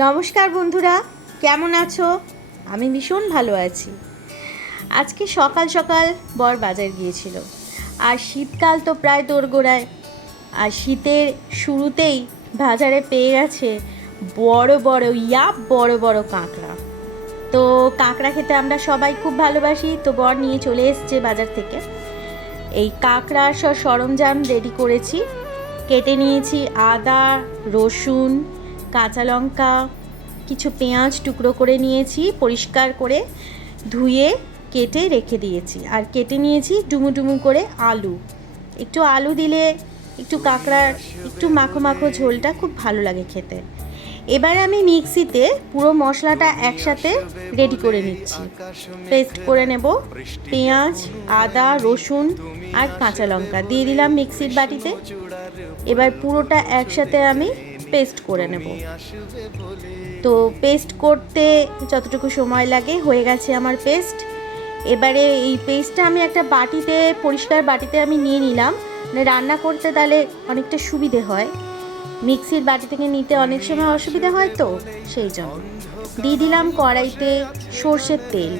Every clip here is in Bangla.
নমস্কার বন্ধুরা, কেমন আছো? আমি ভীষণ ভালো আছি। আজকে সকাল সকাল বর বাজার গিয়েছিল, আর শীতকাল তো প্রায় দোরগোড়ায়। আর শীতের শুরুতেই বাজারে পেয়ে গেছে বড় বড় বড় বড় কাঁকড়া। তো কাঁকড়া খেতে আমরা সবাই খুব ভালোবাসি, তো বর নিয়ে চলে এসছে বাজার থেকে। এই কাঁকড়ার সব সরঞ্জাম রেডি করেছি। কেটে নিয়েছি আদা, রসুন, কাঁচা লঙ্কা, কিছু পেঁয়াজ টুকরো করে নিয়েছি, পরিষ্কার করে ধুয়ে কেটে রেখে দিয়েছি। আর কেটে নিয়েছি ডুমু ডুমু করে আলু। একটু আলু দিলে একটু কাঁকড়ার একটু মাখো মাখো ঝোলটা খুব ভালো লাগে খেতে। এবার আমি মিক্সিতে পুরো মশলাটা একসাথে রেডি করে নিচ্ছি। পেস্ট করে নেব। পেঁয়াজ, আদা, রসুন আর কাঁচা লঙ্কা দিয়ে দিলাম মিক্সির বাটিতে। এবার পুরোটা একসাথে আমি পেস্ট করে নেব। তো পেস্ট করতে যতটুকু সময় লাগে হয়ে গেছে আমার পেস্ট। এবারে এই পেস্টটা আমি একটা বাটিতে, পরিষ্কার বাটিতে আমি নিয়ে নিলাম। মানে রান্না করতে তাহলে অনেকটা সুবিধে হয়, মিক্সির বাটি থেকে নিতে অনেক সময় অসুবিধা হয়, তো সেই জন্য দিয়ে দিলাম কড়াইতে সর্ষের তেল।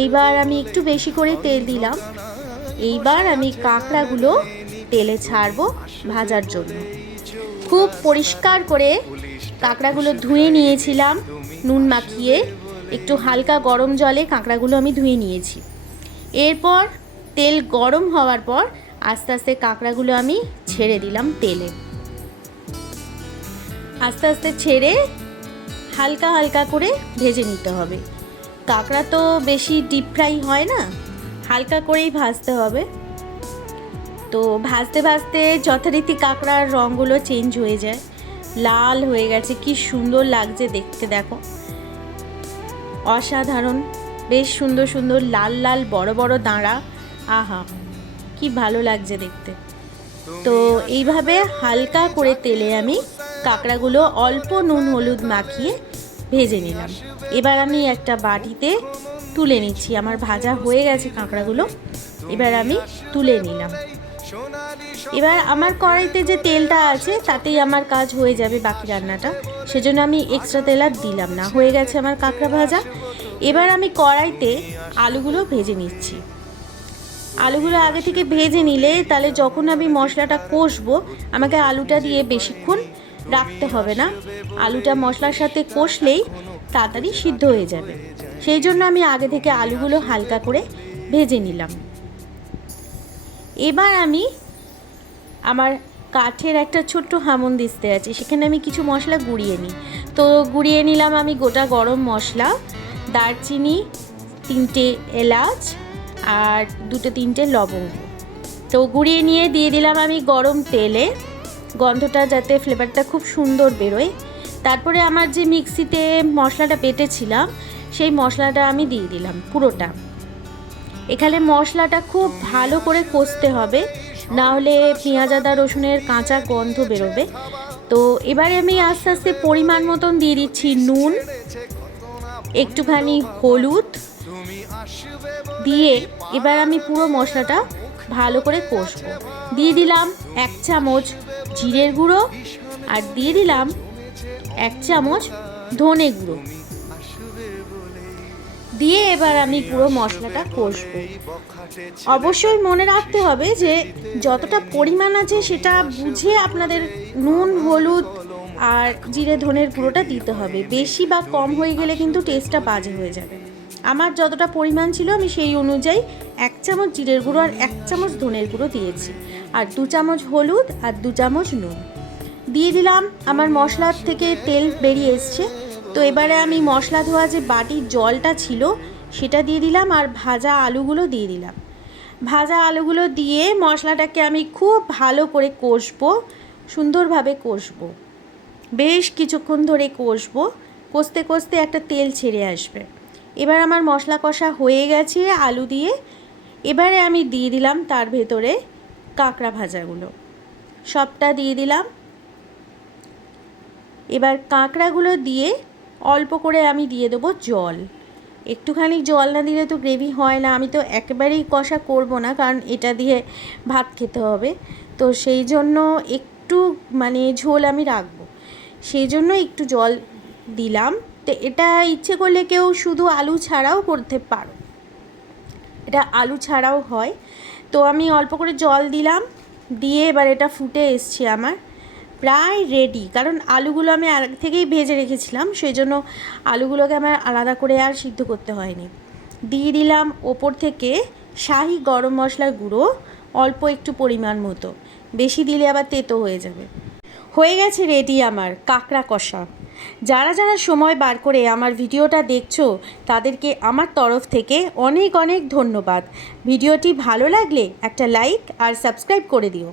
এইবার আমি একটু বেশি করে তেল দিলাম। এইবার আমি কাঁকড়াগুলো তেলে ছাড়বো ভাজার জন্য। খুব পরিষ্কার করে কাঁকড়াগুলো ধুয়ে নিয়েছিলাম, নুন মাখিয়ে একটু হালকা গরম জলে কাঁকড়াগুলো আমি ধুয়ে নিয়েছি। এরপর তেল গরম হওয়ার পর আস্তে আস্তে কাঁকড়াগুলো আমি ছেড়ে দিলাম তেলে। আস্তে আস্তে ছেড়ে হালকা হালকা করে ভেজে নিতে হবে। কাঁকড়া তো বেশি ডিপ ফ্রাই হয় না, হালকা করেই ভাজতে হবে। তো ভাজতে ভাজতে যথারীতি কাঁকড়ার রঙগুলো চেঞ্জ হয়ে যায়, লাল হয়ে গেছে, কি সুন্দর লাগছে দেখতে। দেখো, অসাধারণ, বেশ সুন্দর সুন্দর লাল লাল বড় বড় দাঁড়া। আহা, কি ভালো লাগছে দেখতে। তো এইভাবে হালকা করে তেলে আমি কাঁকড়াগুলো অল্প নুন হলুদ মাখিয়ে ভেজে নিলাম। এবার আমি একটা বাটিতে তুলে নিচ্ছি। আমার ভাজা হয়ে গেছে কাঁকড়াগুলো, এবার আমি তুলে নিলাম। এবার আমার কড়াইতে যে তেলটা আছে তাতেই আমার কাজ হয়ে যাবে বাকি রান্নাটা, সেজন্য আমি এক্সট্রা তেল আর দিলাম না। হয়ে গেছে আমার কাঁকড়া ভাজা। এবার আমি কড়াইতে আলুগুলো ভেজে নিচ্ছি। আলুগুলো আগে থেকে ভেজে নিলে তাহলে যখন আমি মশলাটা কষবো আমাকে আলুটা দিয়ে বেশিক্ষণ রাখতে হবে না। আলুটা মশলার সাথে কষলেই তাড়াতাড়ি সিদ্ধ হয়ে যাবে, সেই জন্য আমি আগে থেকে আলুগুলো হালকা করে ভেজে নিলাম। এবার আমি আমার কাঠের একটা ছোট্ট হামানদিস্তা আছে, সেখানে আমি কিছু মশলা গুঁড়িয়ে নিই। তো গুঁড়িয়ে নিলাম আমি গোটা গরম মশলা, দারচিনি, 3টে এলাচ আর 2-3টে লবঙ্গ। তো গুঁড়িয়ে নিয়ে দিয়ে দিলাম আমি গরম তেলে, গন্ধটা যাতে ফ্লেভারটা খুব সুন্দর বেরোয়। তারপরে আমার যে মিক্সিতে মশলাটা বেটেছিলাম সেই মশলাটা আমি দিয়ে দিলাম পুরোটা। এখানে মশলাটা খুব ভালো করে কষতে হবে, না হলে পেঁয়াজ আদা রসুনের কাঁচা গন্ধ বেরোবে। তো এবারে আমি আস্তে আস্তে পরিমাণ মতন দিয়ে দিচ্ছি নুন, একটুখানি হলুদ দিয়ে এবার আমি পুরো মশলাটা ভালো করে কষবো। দিয়ে দিলাম 1 চামচ জিরের গুঁড়ো আর দিয়ে দিলাম 1 চামচ ধনে গুঁড়ো দিয়ে এবার আমি পুরো মশলাটা কষবো। অবশ্যই মনে রাখতে হবে যে যতটা পরিমাণ আছে সেটা বুঝে আপনাদের নুন হলুদ আর জিরে ধনের গুঁড়োটা দিতে হবে। বেশি বা কম হয়ে গেলে কিন্তু টেস্টটা বাজে হয়ে যাবে। আমার যতটা পরিমাণ ছিল আমি সেই অনুযায়ী 1 চামচ জিরের গুঁড়ো আর 1 চামচ ধনের গুঁড়ো দিয়েছি, আর 2 চামচ হলুদ আর 2 চামচ নুন দিয়ে দিলাম। আমার মশলার থেকে তেল বেরিয়ে এসছে। তো এবারে আমি মশলা ধোয়া যে বাটির জলটা ছিল সেটা দিয়ে দিলাম, আর ভাজা আলুগুলো দিয়ে দিলাম। ভাজা আলুগুলো দিয়ে মশলাটাকে আমি খুব ভালো করে কষবো, সুন্দরভাবে কষবো, বেশ কিছুক্ষণ ধরে কষবো। কষতে কষতে একটা তেল ছেড়ে আসবে। এবার আমার মশলা কষা হয়ে গেছে আলু দিয়ে। এবারে আমি দিয়ে দিলাম তার ভেতরে কাঁকড়া ভাজাগুলো, সবটা দিয়ে দিলাম। এবার কাঁকড়াগুলো দিয়ে অল্প করে আমি দিয়ে দেবো জল। একটুখানি জল না দিলে তো গ্রেভি হয় না। আমি তো একেবারেই কষা করব না, কারণ এটা দিয়ে ভাত খেতে হবে, তো সেই জন্য একটু ঝোল আমি রাখবো। সেই জন্য একটু জল দিলাম। তো এটা ইচ্ছে করলে কেউ শুধু আলু ছাড়াও করতে পারো, এটা আলু ছাড়াও হয়। তো আমি অল্প করে জল দিলাম, দিয়ে এবার এটা ফুটে এসছে আমার, প্রায় রেডি। কারণ আলুগুলো আমি আগে থেকেই ভেজে রেখেছিলাম, সেই জন্য আলুগুলোকে আমার আলাদা করে আর সিদ্ধ করতে হয়নি। দিয়ে দিলাম ওপর থেকে শাহি গরম মশলার গুঁড়ো, অল্প একটু পরিমাণ মতো, বেশি দিলে আবার তেতো হয়ে যাবে। হয়ে গেছে রেডি আমার কাঁকড়া কষা। যারা যারা সময় বার করে আমার ভিডিওটা দেখছো তাদেরকে আমার তরফ থেকে অনেক অনেক ধন্যবাদ। ভিডিওটি ভালো লাগলে একটা লাইক আর সাবস্ক্রাইব করে দিও।